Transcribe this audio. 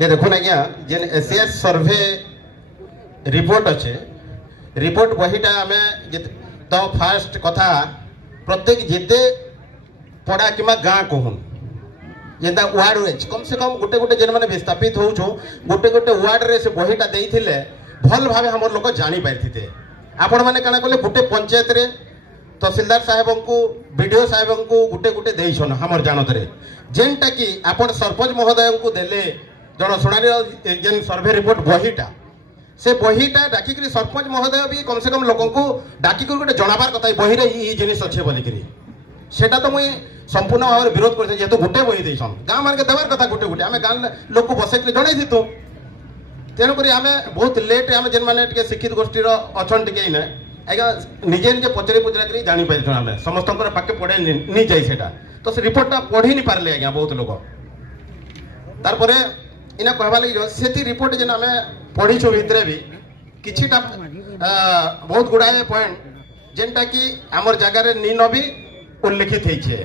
ये देखो आज्ञा जेन एसीएस सर्वे रिपोर्ट अच्छे रिपोर्ट बहीटा आम तो फास्ट कथा प्रत्येक जिते पड़ा कि गाँ कहून जेनता वार्ड वाइज कम से कम गोटे गोटे जेन मैंने विस्थापित हो गोटे गोटे वार्ड रे से बहीटा देइथिले भल भाव हमर लोक जानी पाइथिते आपण माने काना कले गोटे पंचायत रे तहसीलदार साहेब को बीडीओ साहेब को गोटे गोटे देइछन हमर जानत रे जेनटा कि आपण सरपंच महोदय को देले जन सुनानी जेन सर्वे रिपोर्ट बहीटा से बहीटा डाकिक सरपंच महोदय भी कम से कम लोक को डाकिक गोटे जनाबार कथा बही रे ई जिनिस अच्छे बोलिक सेटा तो मुई संपूर्ण भाव विरोध कर जेहेतु गोटे बही देसन गाँ मान के देवार कथा गोटे गोटे आम गाँ लोक को बसैक जन दी तेणुक आम बहुत लेट आम जेन मैंने शिक्षित गोष्ठीर अच्छा टे ना आज्ञा निजे निजे पचरी पचरा कर जापर आम समस्त पाखे पढ़े नहीं जाए सेटा तो से रिपोर्टा पढ़ी नहीं पारे आज्ञा बहुत लोग तार इना कहवा लगे से रिपोर्ट जेन आम पढ़ीचु भितर भी किछिटा बहुत गुड़ाए पॉइंट जेनटा कि आमर जगार नी न भी उल्लेखित है।